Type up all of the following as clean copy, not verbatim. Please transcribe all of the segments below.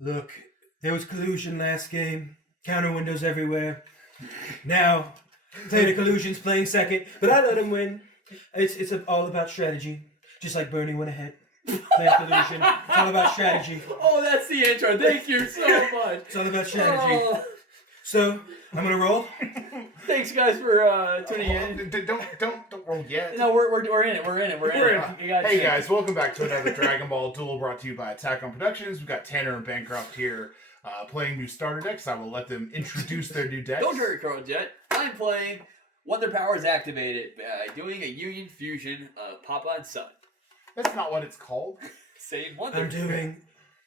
Look, there was collusion last game. Counter windows everywhere. Now, Theta Collusion's playing second, but I let him win. It's all about strategy. Just like Bernie went ahead. Theta Collusion. It's all about strategy. Oh, that's the intro. Thank you so much. It's all about strategy. So, I'm gonna roll. Thanks, guys, for tuning in. Don't roll yet. No, we're in it. We're in it. Hey guys, welcome back to another Dragon Ball Duel brought to you by Attack on Productions. We've got Tanner and Bancroft here playing new starter decks. I will let them introduce their new decks. Don't hurry, Carl Jet. I'm playing Wonder Powers Activated by doing a Union Fusion of Papa and Son. That's not what it's called. Same Wonder. I'm doing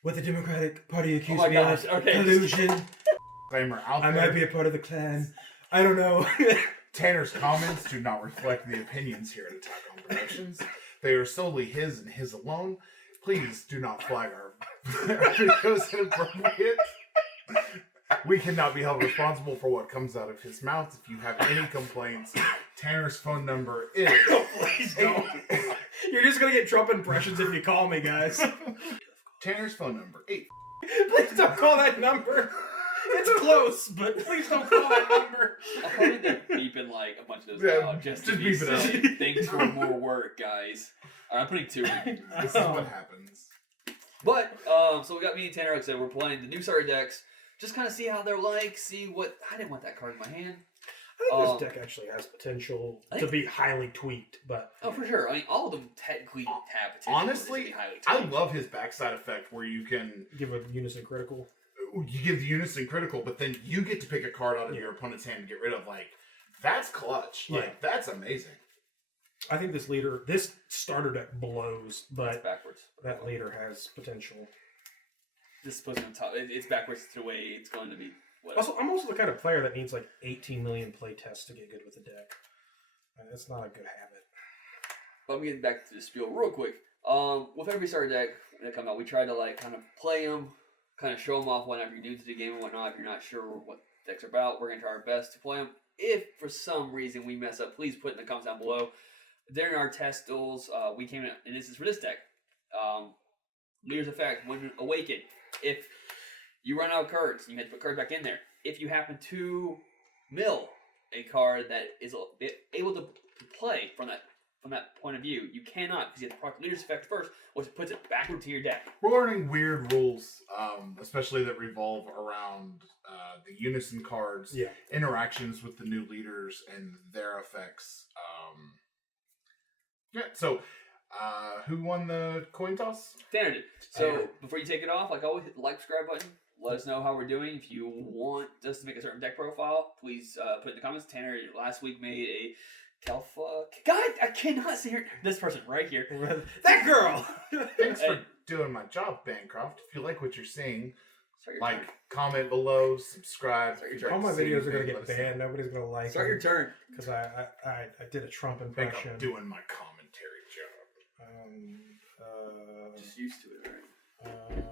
what the Democratic Party accused my me gosh, of. okay. Collusion. Disclaimer out I there. might be a part of the clan. I don't know. Tanner's comments do not reflect the opinions here at Attack on Productions. They are solely his and his alone. Please do not flag our videos inappropriate. We cannot be held responsible for what comes out of his mouth. If you have any complaints, Tanner's phone number is... Please don't. You're just gonna get Trump impressions if you call me, guys. Tanner's phone number, 8... Please don't call that number. It's close, but please don't call that number. I'll probably be beeping like a bunch of those Yeah, out just to just be beep it out. silly. Thanks for more work, guys. Alright, I'm putting 2 in. This is what happens. But, so we got me and Tanner, like I said, we're playing the new starter decks. Just kind of see how they're like, see what... I didn't want that card in my hand. I think this deck actually has potential to be highly tweaked, but... Oh, for sure. I mean, all of them technically have potential Honestly, to be highly I tweaked. love his backside effect where you can... Give a unison critical. You give the unison critical, but then you get to pick a card out of your opponent's hand and get rid of. Like, that's clutch. Like, that's amazing. I think this starter deck blows, but It's backwards. that leader has potential. This is supposed to be on top. It's backwards the way it's going to be. Whatever. Also, I'm also the kind of player that needs like 18 million play tests to get good with the deck. That's not a good habit. But I'm getting back to the spiel real quick. With every starter deck that come out, we try to like kind of play them, kind of show them off whenever you're new to the game and whatnot. If you're not sure what decks are about, we're gonna try our best to play them. If for some reason we mess up, please put in the comments down below. During our test duels, we came in, and this is for this deck. Leader's Effect, when Awaken, if you run out of cards, you have to put cards back in there. If you happen to mill a card that is able to play from that point of view, you cannot, because you have to proc Leader's Effect first, which puts it backward to your deck. We're learning weird rules, especially that revolve around the unison cards, interactions with the new leaders, and their effects. So who won the coin toss? Tanner did. So before you take it off, like always, hit the like, subscribe button. Let us know how we're doing. If you want us to make a certain deck profile, please put it in the comments. Tanner last week made a Kalfa. God, I cannot see her. This person right here. That girl! Thanks for doing my job, Bancroft. If you like what you're seeing, like, turn. comment below, subscribe. All my videos are going to get banned. Nobody's going to like Start your turn. Because I did a Trump impression. I'm doing my commentary job. Just used to it, right?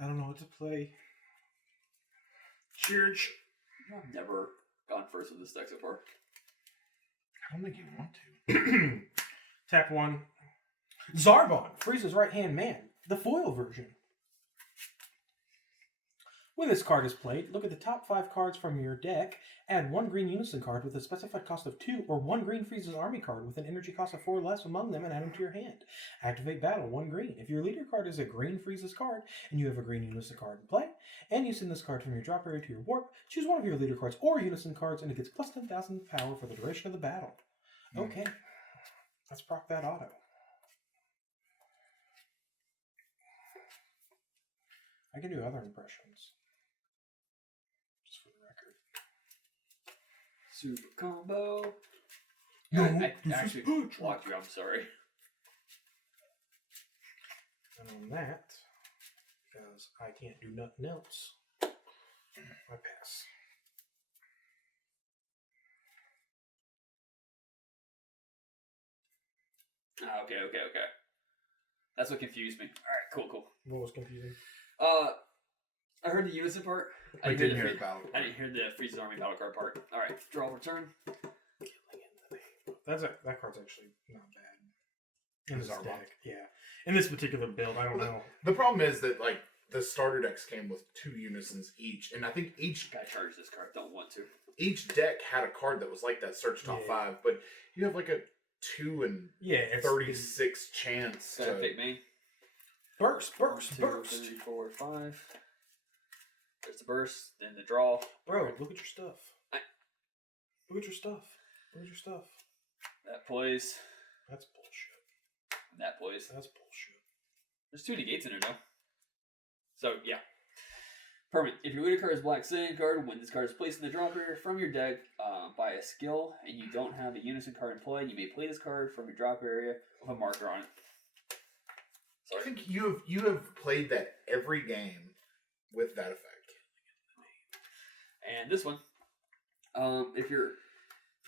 I don't know what to play. Church. I've never gone first with this deck so far. I don't think you want to. Tap 1. Zarbon, Frieza's right-hand man, the foil version. When this card is played, look at the top 5 cards from your deck, add 1 green unison card with a specified cost of 2, or 1 green Frieza's army card with an energy cost of 4 or less among them, and add them to your hand. Activate battle, 1 green. If your leader card is a green Frieza's card, and you have a green unison card in play, and you send this card from your drop area to your warp, choose one of your leader cards or unison cards, and it gets plus 10,000 power for the duration of the battle. Okay, let's proc that auto. I can do other impressions. Just for the record. Super combo. No, I this actually is blocked you. I'm sorry. And on that, because I can't do nothing else, I pass. Okay. That's what confused me. All right, cool. What was confusing? I heard the unison part. I didn't hear the battle. I didn't hear the Frieza's army battle card part. All right, draw return. That card's actually not bad. In this Zarmok. deck, yeah. In this particular build, I don't know. The problem is that like the starter decks came with 2 unisons each, and I think each Gotta charge this card. Don't want to. each deck had a card that was like that search top Yeah. 5, but you have like a 2 and Yeah, it's 36 chance Gotta to pick main. burst. 1, 2, 3, 4, 5. There's the burst, then the draw. Bro, look at your stuff. I- Look at your stuff. Look at your stuff. That plays. That's bullshit. That plays. That's bullshit. There's 2 negates in there though. So yeah. Permanent. If your leader card is Black Saiyan card, when this card is placed in the drop area from your deck by a skill, and you don't have a unison card in play, you may play this card from your drop area with a marker on it. I think you have played that every game with that effect. And this one, if your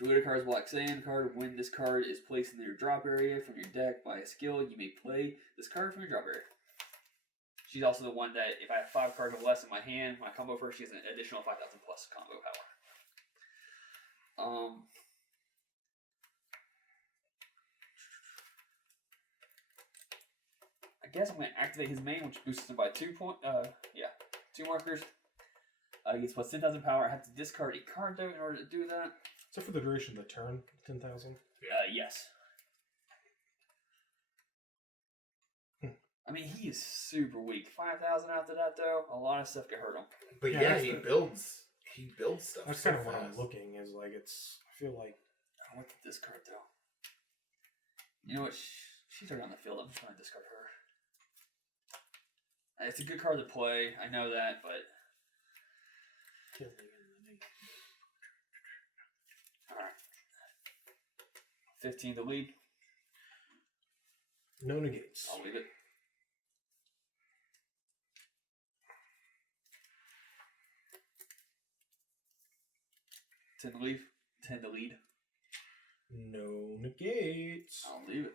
leader card is Black Saiyan card, when this card is placed in your drop area from your deck by a skill, you may play this card from your drop area. She's also the one that, if I have 5 cards or less in my hand, when I combo first, she has an additional 5,000 plus combo power. I guess I'm going to activate his main, which boosts him by 2 markers. He gets plus 10,000 power. I have to discard a card though in order to do that. So for the duration of the turn, 10,000. Yes. I mean, he is super weak. 5,000 after that though, a lot of stuff could hurt him. But Yeah, yeah, that's he the- builds stuff. That's so kind of what I'm fast. looking, is like, it's, I feel like, I don't want to discard though. You know what? She's already on the field. I'm just going to discard her. It's a good card to play. I know that, but killing in the name. alright. 15 to lead. No negates. I'll leave it. Ten to leave. 10 to lead. No negates. I'll leave it.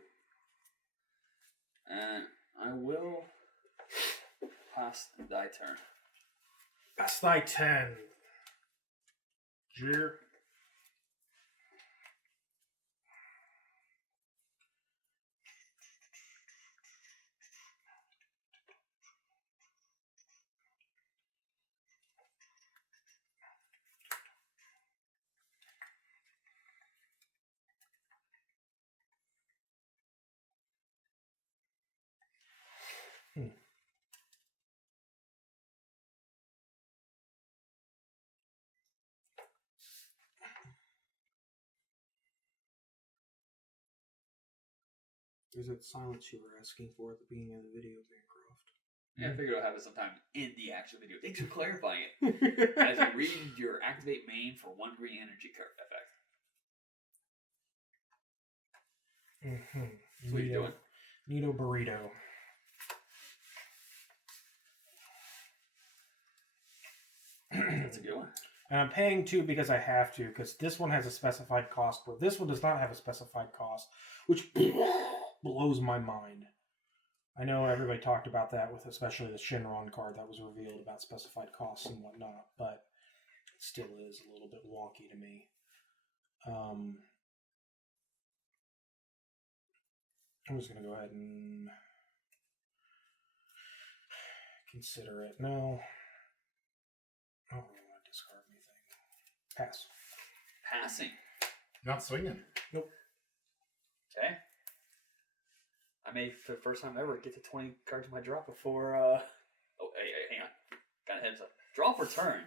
And I will pass thy turn. That's thy 10. Jeer. There's that silence you were asking for at the beginning of the video, Bancroft. Yeah, I figured I'll have it sometime in the actual video. Thanks for clarifying it. As you read your activate main for 1 green energy card effect. Mm-hmm. What are you doing? Nito Burrito. That's a good one. And I'm paying 2 because I have to, because this one has a specified cost, where this one does not have a specified cost, which blows my mind. I know everybody talked about that with especially the Shinron card that was revealed about specified costs and whatnot, but it still is a little bit wonky to me. I'm just going to go ahead and consider it. No. I don't really want to discard anything. Pass. Passing. Not swinging. Okay. I may, for the first time ever, get to 20 cards in my drop before, Oh, hey, hang on. Got a heads up. Draw for turn.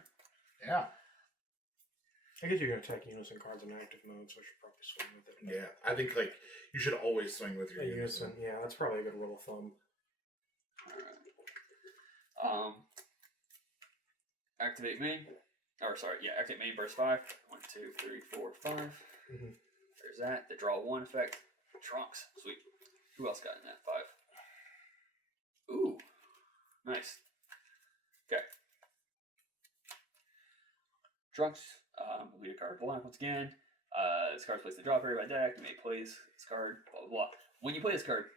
Yeah. I guess you're going to attack unison cards in active mode, so I should probably swing with it. Yeah. I think like you should always swing with your Yeah, unison. unison. Yeah, that's probably a good rule of thumb. Alright. Activate main. Or, sorry, yeah, activate main, burst 5. 1, 2, 3, 4, 5. Mm-hmm. There's that. The draw 1 effect. Trunks. Sweet. Who else got in that? 5. Ooh. Nice. Okay. Trunks. Lead a card black once again. This card's placed in the drop area by deck. You may play this card. Blah, blah, blah. When you play this card,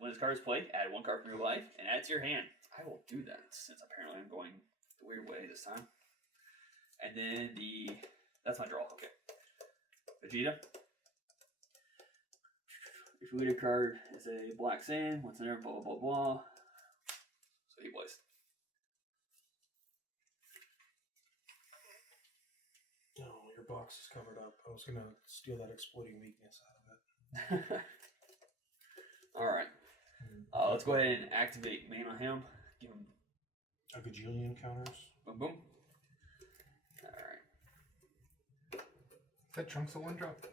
when this card is played, add 1 card from your life and add it to your hand. I will do that since apparently I'm going the weird way this time. And then that's my draw. Okay. Vegeta. If your leader card is a black sand, once in there, blah, blah, blah, blah. So he plays. Oh, your box is covered up. I was going to steal that exploiting weakness out of it. Alright. Let's go ahead and activate main on him. Give him a gajillion counters. boom, boom. Alright. Is that Chunks a 1-drop?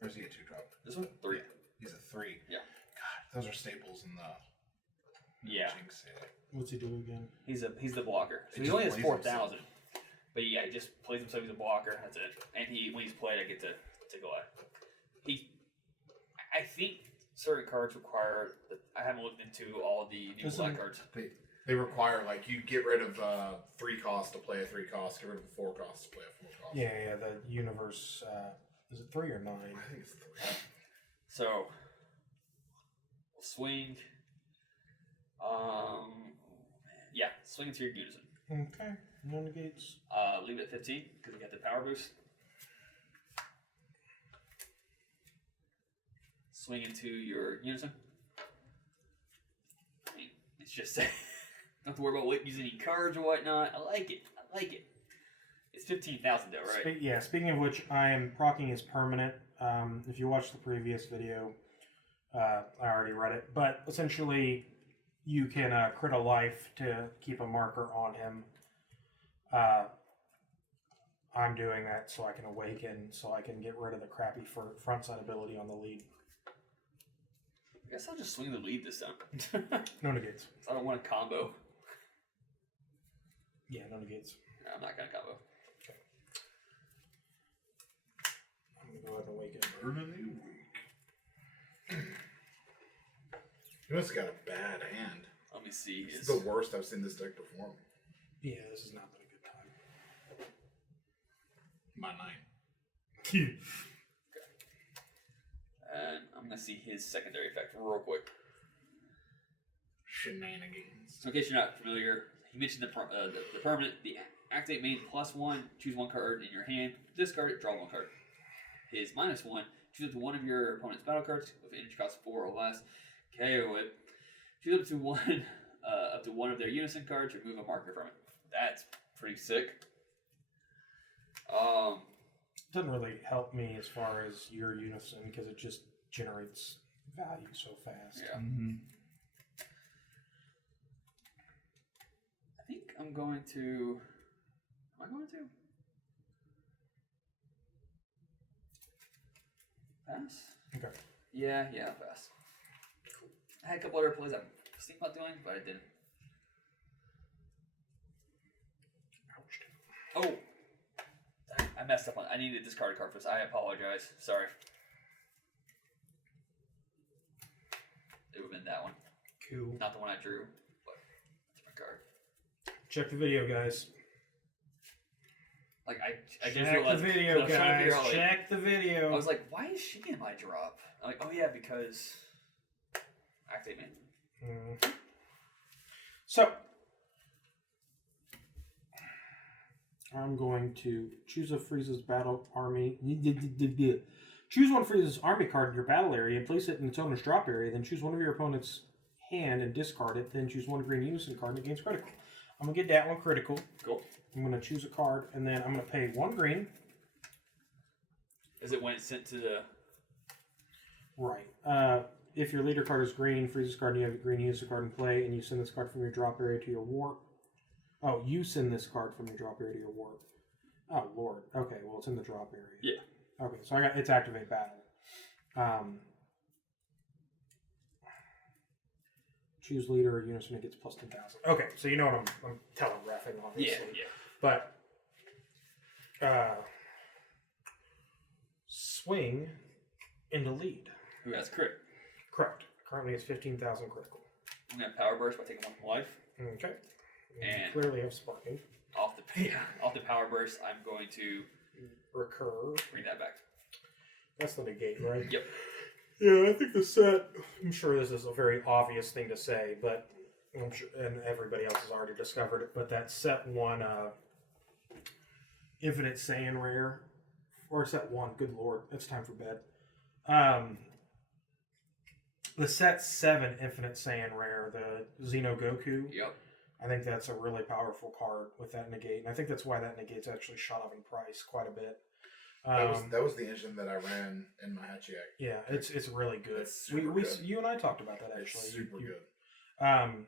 Or is he a 2-drop? This one? 3. Yeah, he's a 3. Yeah. God, those are staples in the Yeah. Jinx set. What's he do again? He's the blocker. So He he only has just 4,000. But yeah, he just plays himself as a blocker. That's it. And when he's played, I get to go out. I think certain cards require. I haven't looked into all the new black cards. They require, like, you get rid of 3 cost to play a 3 cost, get rid of a 4 cost to play a 4 cost. Yeah, the universe. Is it 3 or 9? I think it's 3. So we'll swing. Yeah, swing into your unison. Okay, no negates. Leave it at 15 because we got the power boost. Swing into your unison. I mean, it's just don't have to worry about using any cards or whatnot. I like it. It's 15,000 though, right? Speaking of which, I am proccing his permanent. If you watched the previous video, I already read it. But essentially, you can crit a life to keep a marker on him. I'm doing that so I can awaken, so I can get rid of the crappy front side ability on the lead. I guess I'll just swing the lead this time. No negates. I don't want a combo. Yeah, no negates. No, I'm not going to combo. Okay. I'm going to go ahead and awaken. Burn of the week. You must have got a bad hand. Let me see. This is the worst I've seen this deck perform. Yeah, this has not been a good time. My 9. Okay. And I'm going to see his secondary effect real quick. Shenanigans. So in case you're not familiar, he mentioned the permanent, the activate main +1, choose 1 card in your hand, discard it, draw 1 card. His -1, choose up to 1 of your opponent's battle cards with energy cost 4 or less, KO it. Choose up to one of their unison cards, remove a marker from it. That's pretty sick. Doesn't really help me as far as your unison because it just generates value so fast. Yeah. Mm-hmm. I think I'm going to. Am I going to? Pass? Okay. Yeah, I'll pass. Cool. I had a couple other plays I was thinking about doing, but I didn't. Oh! I messed up on. I needed to discard a card for this. I apologize. Sorry. It would have been that one. Cool. Not the one I drew, but it's my card. Check the video, guys. Like I just Check realized. the video, I was trying to guys. figure out, like, Check the video. I was like, why is she in my drop? I'm like, oh yeah, because activate man. So, I'm going to choose a Frieza's battle army. Choose one Frieza's army card in your battle area and place it in its owner's drop area. Then choose one of your opponent's hand and discard it. Then choose one green unison card and it gains critical. I'm going to get that one critical. Cool. I'm going to choose a card and then I'm going to pay 1 green. Is it when it's sent to the... Right. If your leader card is green, Frieza's card, and you have a green unison card in play, and you send this card from your drop area to your warp. Oh, you send this card from your drop area to your warp. Oh, Lord. Okay, well, it's in the drop area. Yeah. Okay, so it's activate battle. Choose leader or unison, it gets plus 10,000. Okay, so you know what I'm telegraphing, obviously. Yeah. But, swing into lead. Who has crit? Correct. Currently it's 15,000 critical. I'm going to power burst by taking 1 from life. Okay. And you clearly have sparking. Off the power burst, I'm going to Recur. bring that back. That's the negate, right? Yep. Yeah, I think the set. I'm sure this is a very obvious thing to say, but I'm sure, and everybody else has already discovered it. But that set 1, Infinite Saiyan Rare, or set 1. Good lord, it's time for bed. The set 7 Infinite Saiyan rare, the Xeno Goku. Yep. I think that's a really powerful card with that negate, and I think that's why that negate's actually shot up in price quite a bit. That was the engine that I ran in my Hachiyak. Yeah, it's really good. It's super good. You and I talked about that actually. It's super good.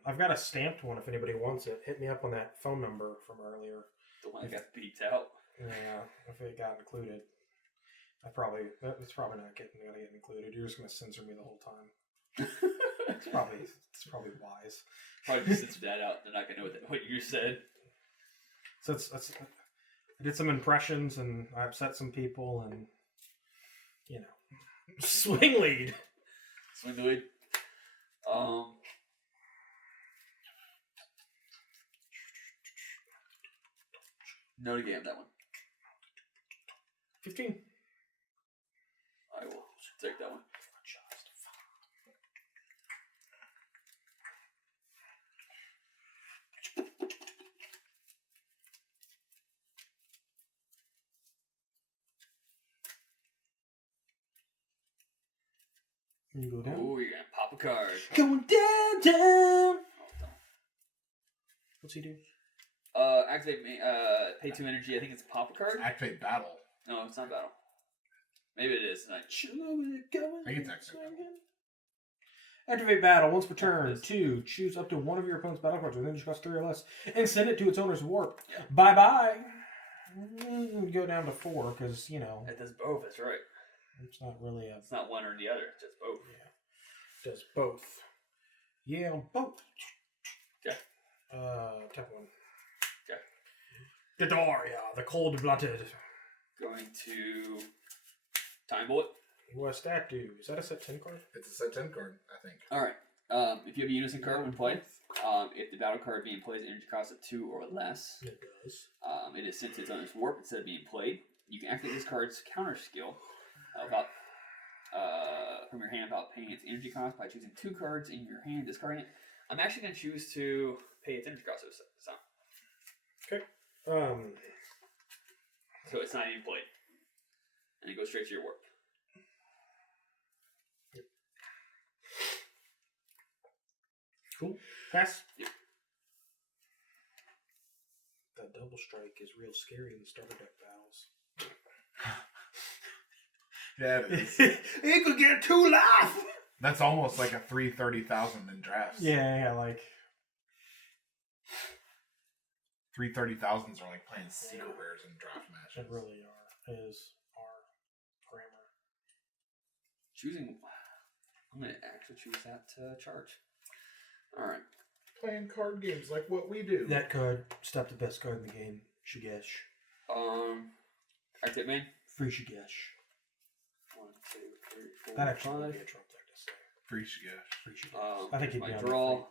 I've got a stamped one if anybody wants it. Hit me up on that phone number from earlier. The one that got beat out. Yeah, if it got included. It's probably not gonna get included. You're just gonna censor me the whole time. It's probably wise. Probably just censor that out. They're not gonna know what you said. So I did some impressions and I upset some people and swing lead. Swing the lead. No to game that one. 15. I will take that one. You go down. Oh, you're gonna pop a card. Going down. What's he do? Activate pay 2 energy. I think it's pop a card. Activate battle. No, it's not battle. Maybe it is. I think it's activate battle. Activate battle once per turn. 2. Choose up to one of your opponent's battle cards with energy cost 3 or less, and send it to its owner's warp. Yeah. Bye bye. Go down to 4 because It does both. That's right. it's not really a. It's not one or the other. It's just both. Yeah. Does both. Yeah, both. Okay. Tap 1. Okay. Dodoria, the cold-blooded. Going to time bullet. What's that do? Is that a set 10 card? It's a set 10 card, I think. All right. If you have a unison card when played, if the battle card being played is energy cost of 2 or less, It does. it is sent to its owner's warp instead of being played. You can activate this card's counter skill from your hand without paying its energy cost by choosing 2 cards in your hand, discarding it. I'm actually going to choose to pay its energy cost this time. Okay. So it's not even played. And it goes straight to your warp. Cool. Pass. Yep. That double strike is real scary in the starter deck battles. Yeah, it is. It could get 2 life! That's almost like a 330,000 in drafts. Yeah, like... 330,000s are like playing secret rares in draft matches. It really are grammar. I'm going to actually choose that charge. Alright. Playing card games like what we do. That card, stop the best card in the game. Shigesh. Activate main. Free Shigesh. 1, 2, 3, 4, That actually 5. would be a Trump deck to say. Free Shigesh. Free Shigesh. I think he'd my be on draw.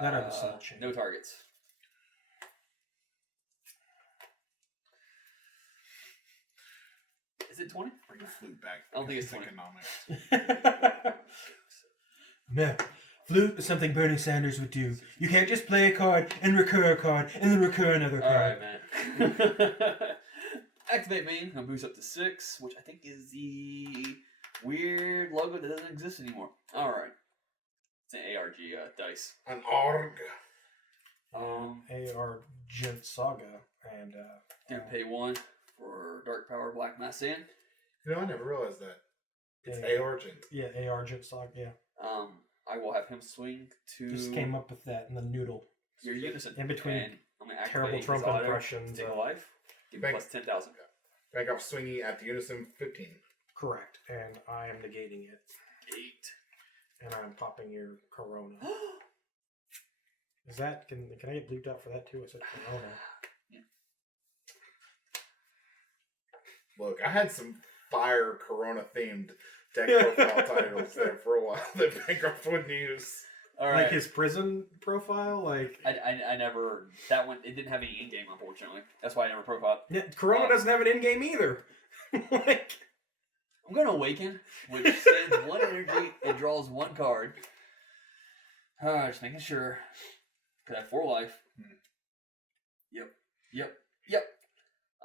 That or the side chain. No targets. Is it 20? Bring the flute back. I don't think it's 20. Economics. No. Flute is something Bernie Sanders would do. You can't just play a card and recur a card and then recur another card. Alright, man. Activate main. I'll boost up to 6, which I think is the weird logo that doesn't exist anymore. Alright. It's an ARG dice. An ARG. AR Gent Saga and Gonna pay 1 for Dark Power Black Mass Sand. You know, I never realized that. It's Yeah. ARgent. yeah, AR Gent Saga, yeah. I will have him swing to Just came up with that in the noodle. your unison. In between And I'm gonna activate terrible his Trump auto, impressions, Take a life. Give me Thank- plus 10,000. Back off swingy at the unison 15. Correct. And I am negating it. 8. And I'm popping your Corona. Is that can I get bleeped out for that too? I said Corona. Look, I had some fire Corona themed deck profile titles there for a while that Bancroft wouldn't use. All right. Like his prison profile, like I never that one. It didn't have any in game, unfortunately. That's why I never profiled. yeah, Corona doesn't have an in game either. Like I'm gonna awaken, which spends 1 energy and draws 1 card. Just making sure. Cause I have 4 life. Yep.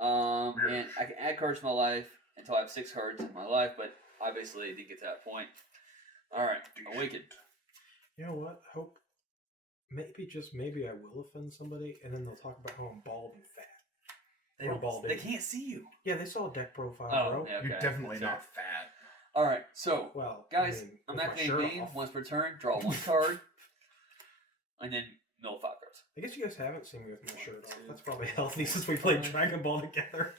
And I can add cards to my life until I have 6 cards in my life, but obviously it didn't get to that point. Alright, Awakened. You know what? I hope maybe I will offend somebody, and then they'll talk about how I'm bald and fat. They can't see you. Yeah, they saw a deck profile, bro. Yeah, okay. You're definitely Sorry. not fat. Alright, so, Well, guys, I mean, I'm with my activating shirt main off. once per turn, draw 1 card, and then mill 5 cards. I guess you guys haven't seen me with my shirt off. two, That's probably healthy since we played Dragon Ball together.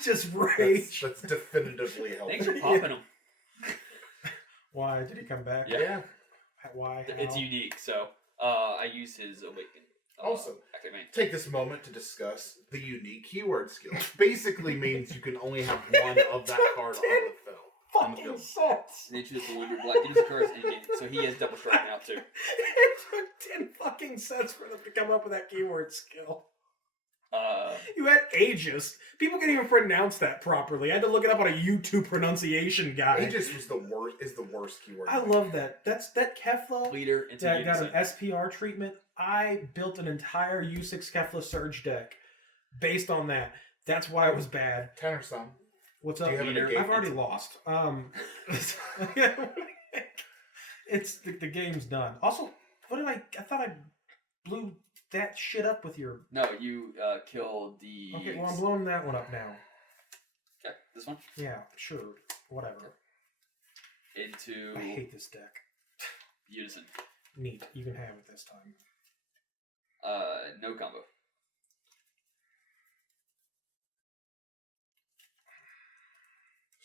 Just rage. That's definitively healthy. Thanks for popping them. Why did he come back? Yeah. Why? It's How? unique, so I use his Awaken. Also, activate main. take this moment to discuss the unique keyword skill. Basically means you can only have one of that card on the field. Fucking sense. And then choose the Wonder Black Ninja cards, and so he has double strike now too. It took 10 fucking cents for them to come up with that keyword skill. You had Aegis. People can't even pronounce that properly. I had to look it up on a YouTube pronunciation guide. Aegis was the worst. Is the worst keyword. I love that. That's that Kefla Leader into that got unison. an SPR treatment. I built an entire U6 Kefla Surge deck based on that. That's why it was bad. Tenor some. What's Do up? you have a Leader? negate? I've already lost. It's the game's done. Also, what did I thought I blew that shit up with your. No, you killed the. Okay, well I'm blowing that one up now. Okay, this one Yeah, sure, whatever. into I hate this deck. unison. Neat, you can have it this time. No combo.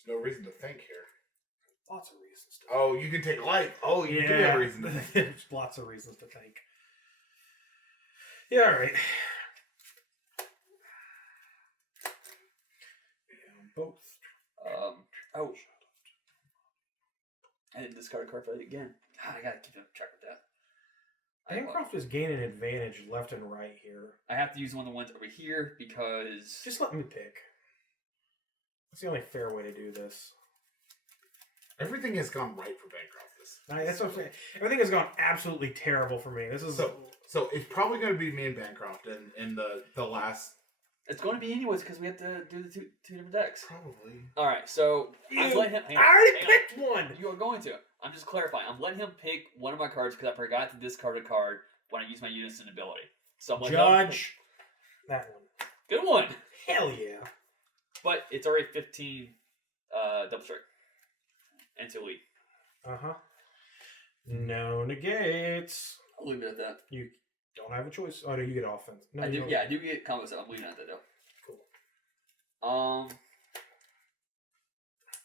There's no reason to think here. Lots of reasons to. Oh, you can take life. Oh, you do have a reason to think. There's lots of reasons to think. Yeah, all right. Yeah, both. Oh. I didn't discard a card for that again. God, I gotta keep track of that. Bancroft is gaining advantage left and right here. I have to use one of the ones over here because Just let me pick. That's the only fair way to do this. Everything has gone right for Bancroft. That's what I'm saying. Everything has gone absolutely terrible for me. This is So it's probably going to be me and Bancroft in the last. it's going to be anyways because we have to do the two different decks. Probably. All right, so I'm letting him. I already picked one. You are going to. I'm just clarifying. I'm letting him pick one of my cards because I forgot to discard a card when I use my unison ability. So I'm letting him Judge. That one. pick. Good one. Hell yeah. But it's already 15 double strike into lead. Uh-huh. No negates. I'll leave it at that. You don't have a choice. Oh, no, you get offense. No, I you do. don't. Yeah, I do get combo set. I'm leaving it at that though. Cool.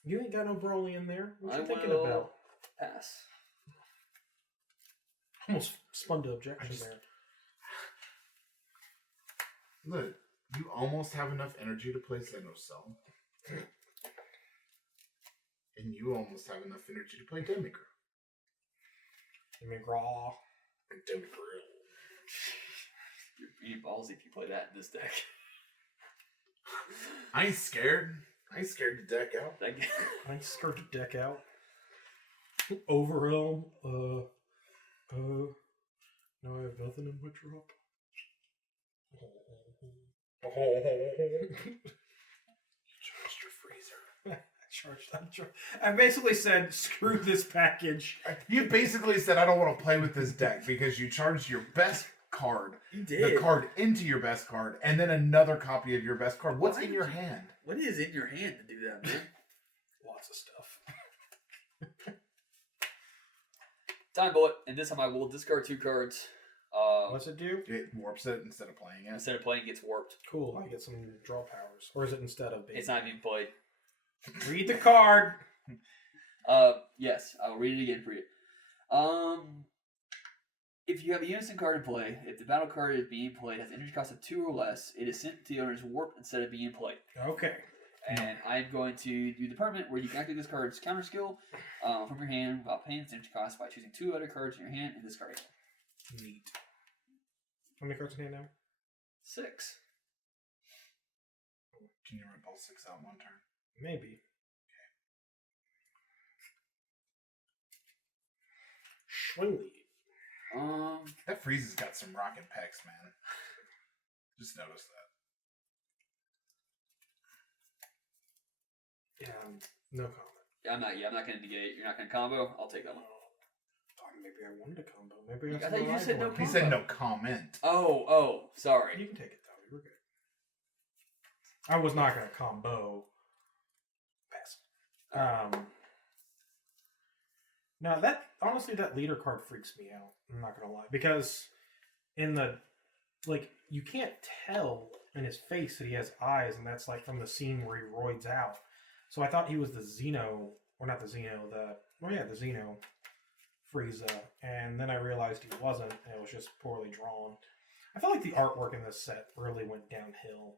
You ain't got no Broly in there. What you I thinking will about? pass. Almost spun to objection there. Look, you almost have enough energy to play Xenocell. And you almost have enough energy to play Demigirl. You mean raw? Demigirl. You're being ballsy if you play that in this deck. I ain't scared. I ain't scared to deck out. I scared to deck out. Overwhelm. No, I have nothing in my drop. Charged your freezer. I basically said, screw this package. You basically said, I don't want to play with this deck because you charged your best card, You the card into your best card, and then another copy of your best card. What's in your hand? What is in your hand to do that, man? Lots of stuff. Time bullet, and this time I will discard 2 cards. What's it do? It warps it instead of playing it. Instead of playing, it gets warped. Cool, I get some draw powers. Or is it instead of being... It's not being played. Read the card! Yes, I'll read it again for you. If you have a unison card in play, if the battle card is being played has energy cost of 2 or less, it is sent to the owner's warp instead of being played. Okay. And I'm going to do the permanent where you can activate this card's counter skill from your hand without paying its energy cost by choosing 2 other cards in your hand and discarding them. Neat. How many cards in hand now? 6. Can you rip all 6 out in one turn? Maybe. Schwingly. That Frieza's got some rockin' pecs, man. Just noticed that. Yeah, no comment. I'm not going to negate. You're not going to combo. I'll take that one. Thought maybe I wanted a combo. Maybe I thought you just said no He said no comment. Oh, sorry. You can take it though. We're good. I was not going to combo. Pass. Now that honestly, that leader card freaks me out. I'm not gonna lie, because in the you can't tell in his face that he has eyes, and that's like from the scene where he roids out. So I thought he was the Xeno, or not the Xeno, the Xeno Frieza, and then I realized he wasn't, and it was just poorly drawn. I felt like the artwork in this set really went downhill,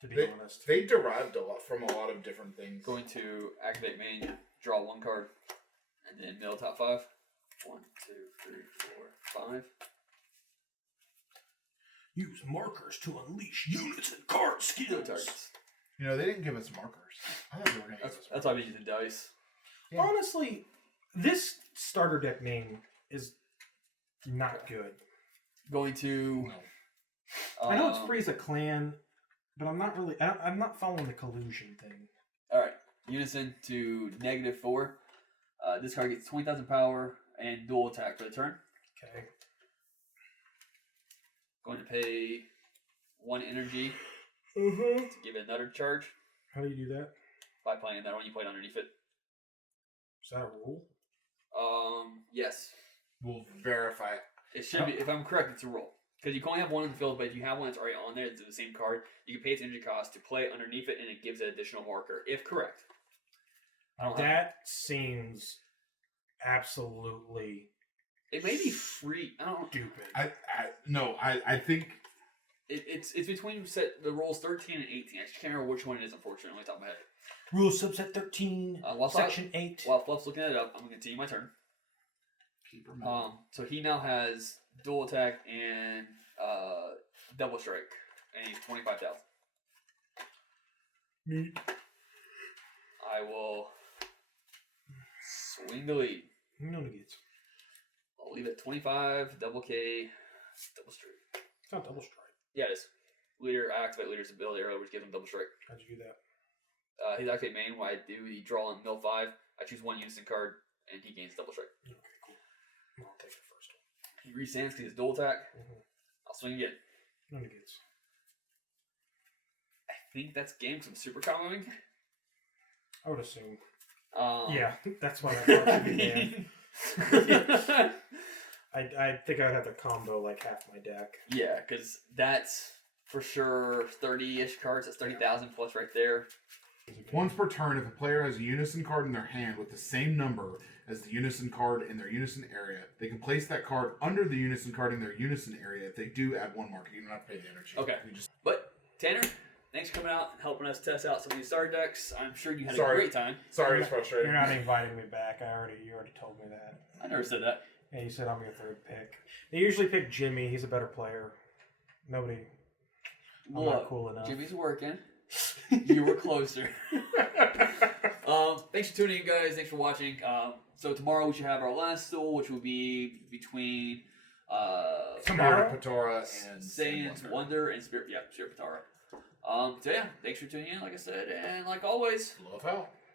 to be honest. They derived a lot from a lot of different things. Going to activate main, draw one card, and then mill top 5. 1, 2, 3, 4, 5. Use markers to unleash units and card No skills. targets. You know, they didn't give us markers. I thought they were going to give us markers. That's why we use the dice. Yeah. Honestly, this starter deck name is not good. Going to... No. I know it's Frieza Clan, but I'm not really. I'm not following the collusion thing. Alright. Unison to -4. This card gets 20,000 power and dual attack for the turn. Okay. Going to pay 1 energy Mm-hmm. to give it another charge How do you do that? by playing that one you played underneath it. Is that a rule? Yes. We'll verify. It should be, if I'm correct, it's a roll. Because you can only have one in the field, but if you have one that's already on there, it's the same card, you can pay its energy cost to play it underneath it, and it gives an additional marker, if correct. I don't have That seems absolutely it may be free. I don't know. stupid. I think It's between the rolls 13 and 18. I just can't remember which one it is, unfortunately, off the top of my head. Rule subset 13, While section 8. While Fluff's looking it up, I'm going to continue my turn. keep remembering. So he now has dual attack and double strike, and he's 25,000. Neat. I will swing the lead. No negates. I'll leave it 25, double K, double strike. It's not double strike. Yeah, it is. Leader, I activate leader's ability earlier, which gives him double strike. How'd you do that? His activate main, what I do, he draw on mill 5. I choose 1 unison card, and he gains double strike. Okay, cool. I'll take the first one. He resands because he's dual attack. Mm-hmm. I'll swing again. No negates. I think that's game some super comboing. I would assume. Yeah. Yeah, that's why that card should be banned. I think I'd have to combo like half my deck. Yeah, because that's for sure 30-ish cards. That's 30,000 plus right there. Once per turn, if a player has a unison card in their hand with the same number as the unison card in their unison area, they can place that card under the unison card in their unison area. If they do, add 1 marker. You don't have to pay the energy. Okay. You just But, Tanner, thanks for coming out and helping us test out some of these starter decks. I'm sure you had Sorry. a great time. sorry, it's frustrating. You're not inviting me back. You already told me that. I never said that. Yeah, you said I'm your third pick. They usually pick Jimmy. He's a better player. Nobody. I'm not Look, cool enough. Jimmy's working. You were closer. Thanks for tuning in, guys. Thanks for watching. So tomorrow we should have our last duel, which will be between Spirit Patora and Saiyan's Wonder. Wonder and Spirit Patara. So yeah, thanks for tuning in, like I said, and like always, Love out.